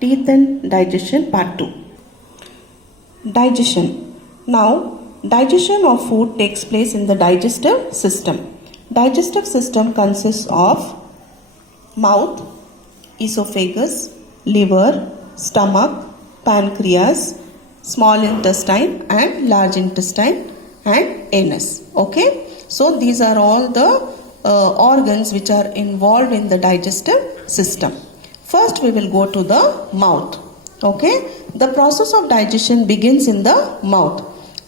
Teeth and digestion part 2. Digestion. Now, digestion of food takes place in the digestive system. Digestive system consists of mouth, esophagus, liver, stomach, pancreas, small intestine and large intestine and anus. Okay. So these are all the organs which are involved in the digestive system. First we will go to the mouth. Okay. The process of digestion begins in the mouth.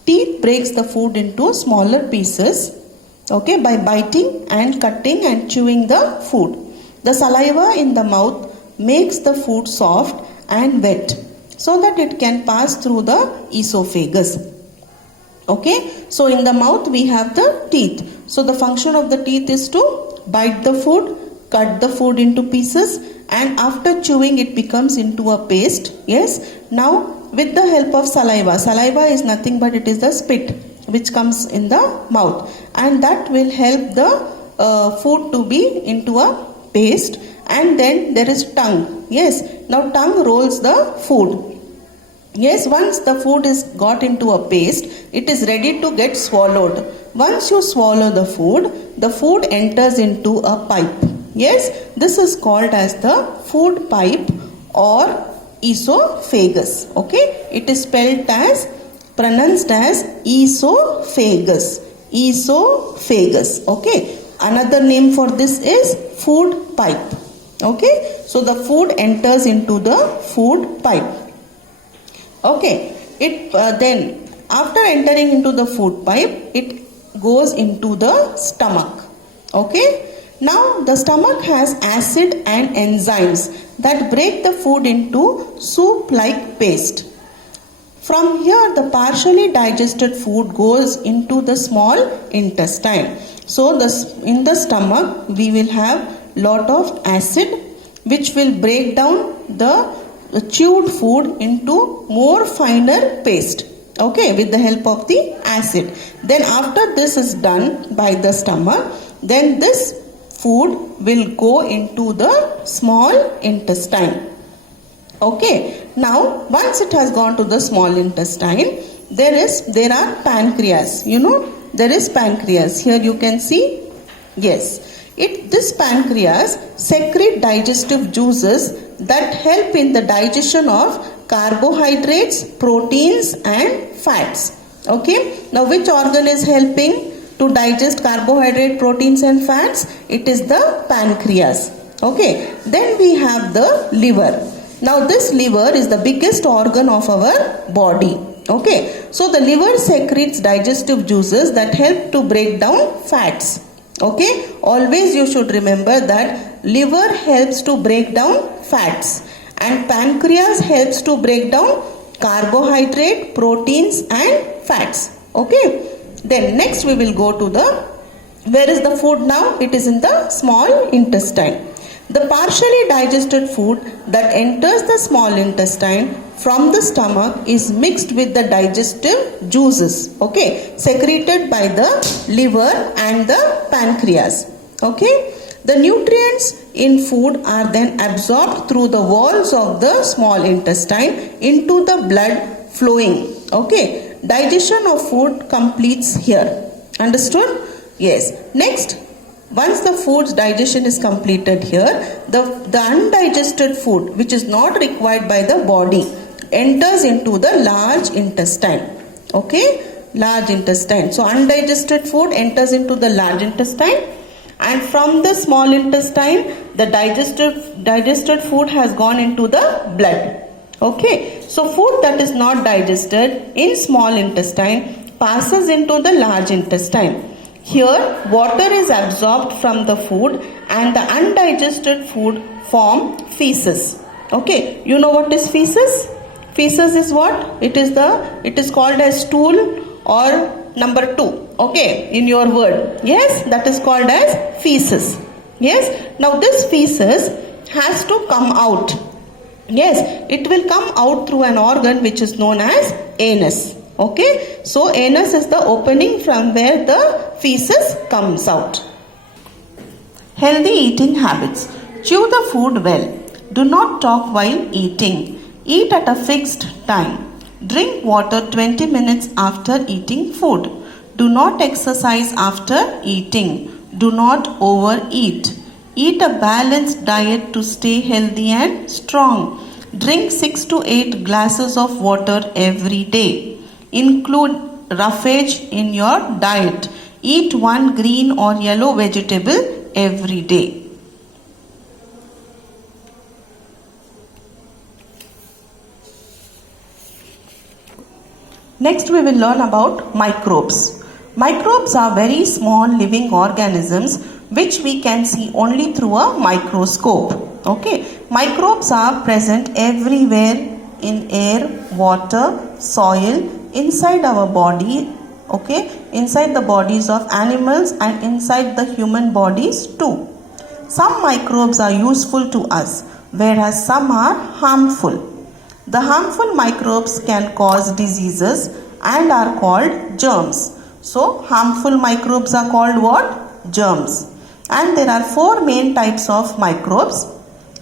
Teeth breaks the food into smaller pieces, okay, by biting and cutting and chewing the food. The saliva in the mouth makes the food soft and wet so that it can pass through the esophagus. Okay, so in the mouth we have the teeth. So the function of the teeth is to bite the food, cut the food into pieces, and after chewing it becomes into a paste. Yes, now with the help of saliva. Saliva is nothing but it is the spit which comes in the mouth, and that will help the food to be into a paste. And then there is tongue. Yes, now tongue rolls the food. Yes, once the food is got into a paste, it is ready to get swallowed. Once you swallow the food enters into a pipe. Yes, this is called as the food pipe or esophagus. Okay, it is pronounced as esophagus. Esophagus. Okay, another name for this is food pipe. Okay, so the food enters into the food pipe. Okay, then after entering into the food pipe, it goes into the stomach. Okay, now the stomach has acid and enzymes that break the food into soup-like paste. From here, the partially digested food goes into the small intestine. So in the stomach, we will have lot of acid which will break down the chewed food into more finer paste. Okay, with the help of the acid. Then after this is done by the stomach, then this food will go into the small intestine. Okay, now once it has gone to the small intestine, there are pancreas. You know, there is pancreas. Here you can see. Yes, this pancreas secrete digestive juices that help in the digestion of carbohydrates, proteins and fats. Okay, now which organ is helping to digest carbohydrate, proteins and fats? It is the pancreas. Okay, then we have the liver. Now this liver is the biggest organ of our body. Okay, so the liver secretes digestive juices that help to break down fats. Okay, always you should remember that liver helps to break down fats and pancreas helps to break down carbohydrate, proteins and fats. Okay, then next we will go to where is the food now? It is in the small intestine. The partially digested food that enters the small intestine from the stomach is mixed with the digestive juices, okay, secreted by the liver and the pancreas. Okay, the nutrients in food are then absorbed through the walls of the small intestine into the blood flowing. Okay, digestion of food completes here. Understood? Yes. Next, once the food's digestion is completed here, the undigested food which is not required by the body enters into the large intestine. Okay, large intestine. So undigested food enters into the large intestine, and from the small intestine the digested food has gone into the blood. Okay, so food that is not digested in small intestine passes into the large intestine. Here water is absorbed from the food and the undigested food form feces. Okay, you know what is feces? Feces is what? It is called as stool or number 2. Okay, in your word. Yes, that is called as feces. Yes, now this feces has to come out. Yes, it will come out through an organ which is known as anus. Okay, so anus is the opening from where the feces comes out. Healthy eating habits. Chew the food well. Do not talk while eating. Eat at a fixed time. Drink water 20 minutes after eating food. Do not exercise after eating. Do not overeat. Eat a balanced diet to stay healthy and strong. Drink 6 to 8 glasses of water every day. Include roughage in your diet. Eat one green or yellow vegetable every day. Next we will learn about microbes. Microbes are very small living organisms which we can see only through a microscope. Okay, microbes are present everywhere in air, water, soil, inside our body, okay, inside the bodies of animals and inside the human bodies too. Some microbes are useful to us, whereas some are harmful. The harmful microbes can cause diseases and are called germs. So, harmful microbes are called what? Germs. And there are 4 main types of microbes: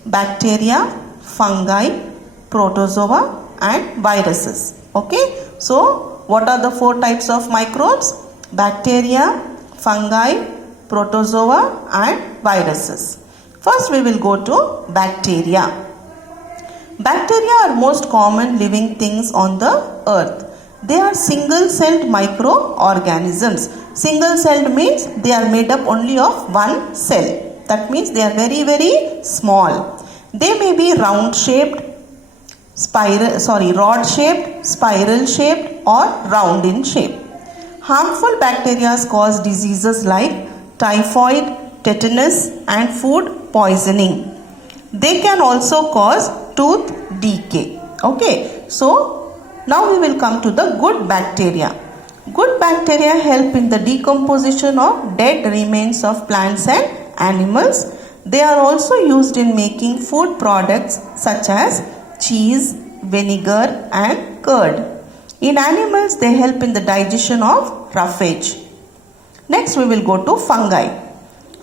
bacteria, fungi, protozoa and viruses. Okay. So, what are the 4 types of microbes? Bacteria, fungi, protozoa and viruses. First we will go to bacteria. Bacteria are most common living things on the earth. They are single-celled microorganisms. Single-celled means they are made up only of one cell. That means they are very, very small. They may be round-shaped, rod-shaped, spiral-shaped or round in shape. Harmful bacteria cause diseases like typhoid, tetanus and food poisoning. They can also cause tooth decay. Okay, so now we will come to the good bacteria. Good bacteria help in the decomposition of dead remains of plants and animals. They are also used in making food products such as cheese, vinegar and curd. In animals, they help in the digestion of roughage. Next, we will go to fungi.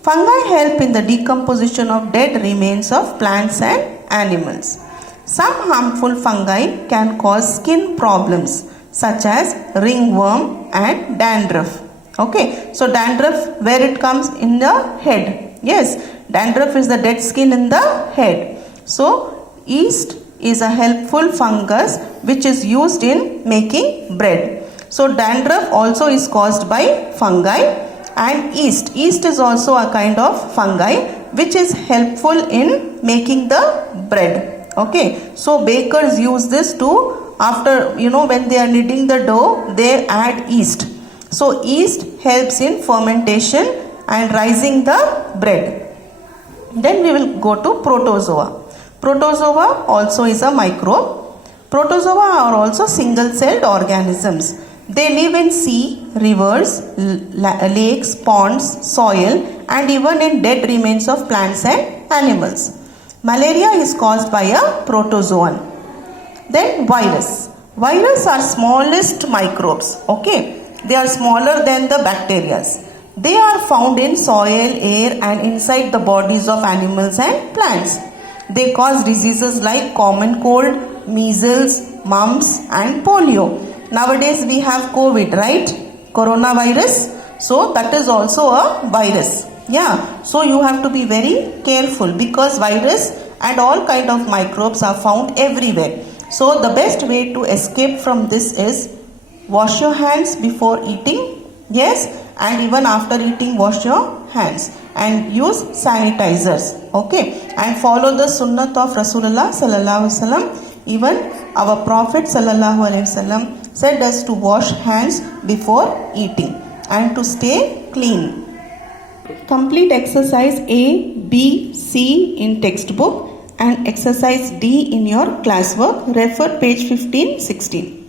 Fungi help in the decomposition of dead remains of plants and animals. Some harmful fungi can cause skin problems such as ringworm and dandruff. Okay, so dandruff, where it comes? In the head. Yes, dandruff is the dead skin in the head. So yeast is a helpful fungus which is used in making bread. So dandruff also is caused by fungi, and yeast is also a kind of fungi which is helpful in making the bread. Okay, so bakers use this to, after when they are kneading the dough, they add yeast. So yeast helps in fermentation and rising the bread. Then we will go to protozoa. Protozoa also is a microbe. Protozoa are also single-celled organisms. They live in sea, rivers, lakes, ponds, soil and even in dead remains of plants and animals. Malaria is caused by a protozoan. Then virus. Virus are smallest microbes. Okay, they are smaller than the bacteria. They are found in soil, air and inside the bodies of animals and plants. They cause diseases like common cold, measles, mumps and polio. Nowadays we have COVID, right? Coronavirus. So that is also a virus. Yeah, so you have to be very careful because virus and all kind of microbes are found everywhere. So the best way to escape from this is wash your hands before eating. Yes, and even after eating wash your hands and use sanitizers. Okay, and follow the sunnah of Rasulullah sallallahu alaihi wasallam. Even our Prophet sallallahu alaihi wasallam said us to wash hands before eating and to stay clean. Complete exercise A, B, C in textbook and exercise D in your classwork. Refer page 15-16.